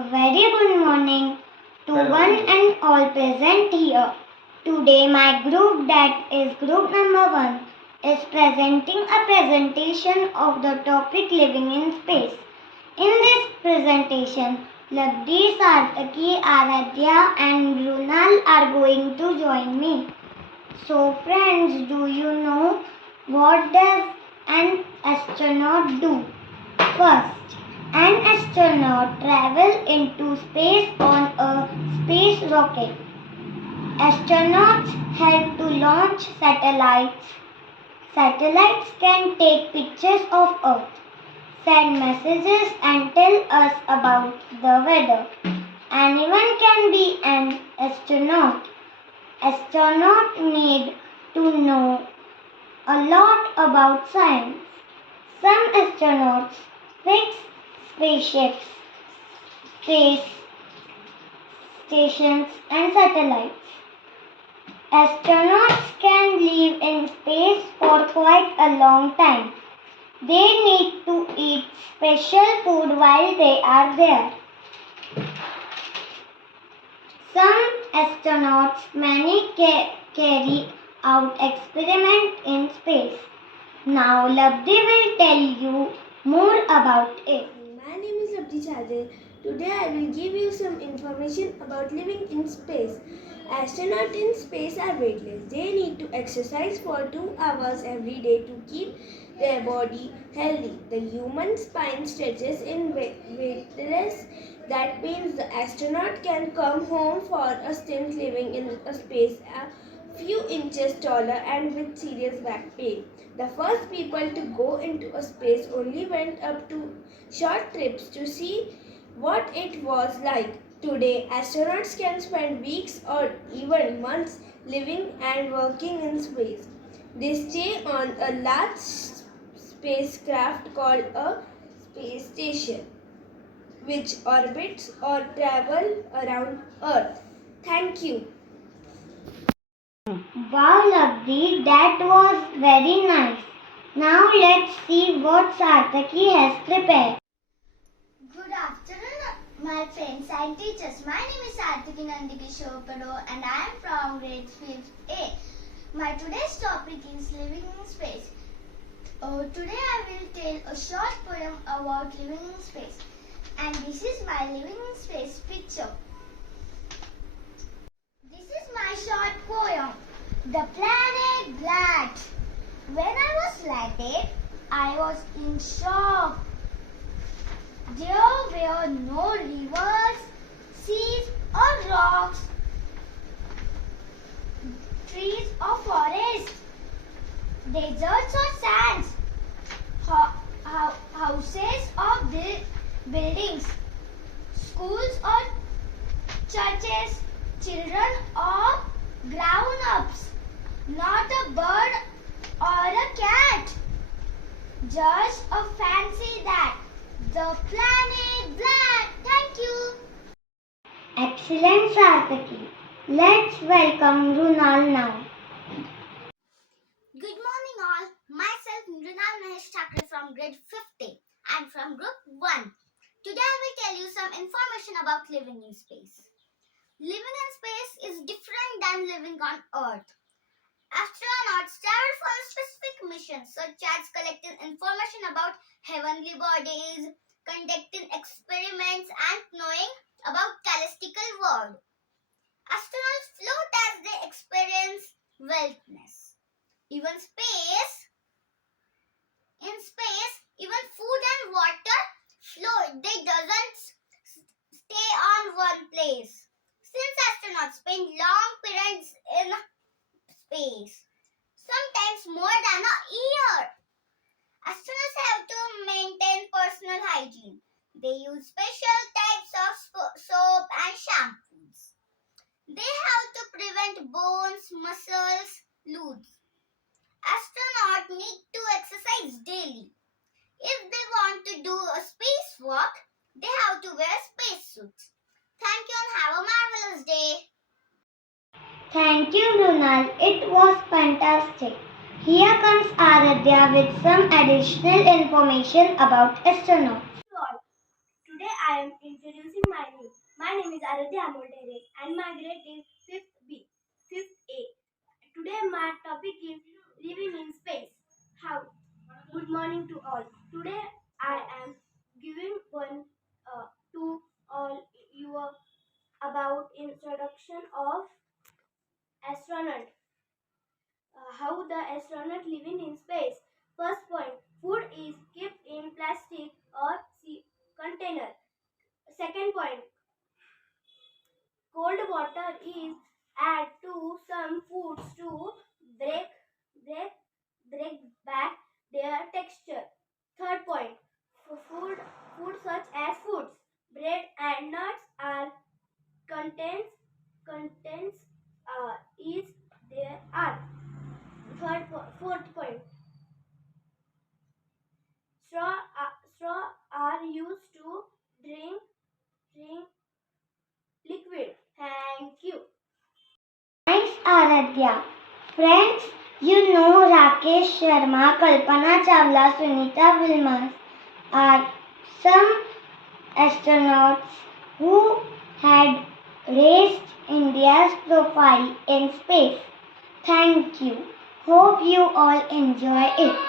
A very good morning to one and all present here. Today my group, that is group number 1, is presenting a presentation of the topic living in space. In this presentation, Labdi, Sartaki, Aradhya and Brunal are going to join me. So friends, do you know what does an astronaut do? First, an astronaut travels into space on a space rocket. Astronauts help to launch satellites. Satellites can take pictures of Earth, send messages and tell us about the weather. Anyone can be an astronaut. Astronauts need to know a lot about science. Some astronauts fix spaceships, space stations and satellites. Astronauts can live in space for quite a long time. They need to eat special food while they are there. Some astronauts many carry out experiments in space. Now Labdi will tell you more about it. My name is Abdi Chadel. Today I will give you some information about living in space. Astronauts in space are weightless. They need to exercise for 2 hours every day to keep their body healthy. The human spine stretches in weightless. That means the astronaut can come home for a stint living in a space a few inches taller and with serious back pain. The first people to go into a space only went up to short trips to see what it was like. Today, astronauts can spend weeks or even months living and working in space. They stay on a large spacecraft called a space station, which orbits or travels around Earth. Thank you. Wow, Labdi, that was very nice. Now let's see what Sartaki has prepared. Good afternoon, my friends and teachers. My name is Sartaki Nandikishore and I am from grade 5th A. My today's topic is living in space. Today I will tell a short poem about living in space. And this is my living in space picture. This is my short poem, The Planet Black. When I was landed, I was in shock. There were no rivers, seas or rocks, trees or forests, deserts or sands, houses or buildings, schools or churches, children or grown-ups, not a bird or a cat, just a fancy that. The planet black. Thank you. Excellent, Sartaki. Let's welcome Runal now. Good morning all. Myself Mrunal Mahesh Thakre from grade 50 and from group 1. Today I will tell you some information about living in space. Living in space is different than living on Earth. Astronauts travel for a specific mission such as collecting information about heavenly bodies, conducting experiments and knowing about celestial world. Astronauts float as they experience wellness. In space, even food and water float. They doesn't stay on one place. Since astronauts spend long periods in space, sometimes more than a year, astronauts have to maintain personal hygiene. They use special types of soap and shampoos. They have to prevent bones, muscles, lose. Astronauts need to exercise daily. If they want to do a spacewalk, they have to wear spacesuits. Thank you and have a marvelous day. Thank you, Runal. It was fantastic. Here comes Aradhya with some additional information about astronauts. Today I am introducing my name. My name is Aradhya Amoldere and my grade is 5th B, 5th A. Today my topic is living in space. How? Good morning to all. Today I am giving one to all you about introduction of astronaut. How the astronaut living in space. First point, food is kept in plastic or sea container. Second point, cold water is add to some foods to break break break back their texture. Third point, food such as fruits, bread and nuts are contents is there are. Fourth point, straw are used to drink liquid. Thank you. Thanks, Aradhya. Friends, you know Rakesh Sharma, Kalpana Chawla, Sunita Williams are some astronauts who had raised India's profile in space. Thank you. Hope you all enjoy it.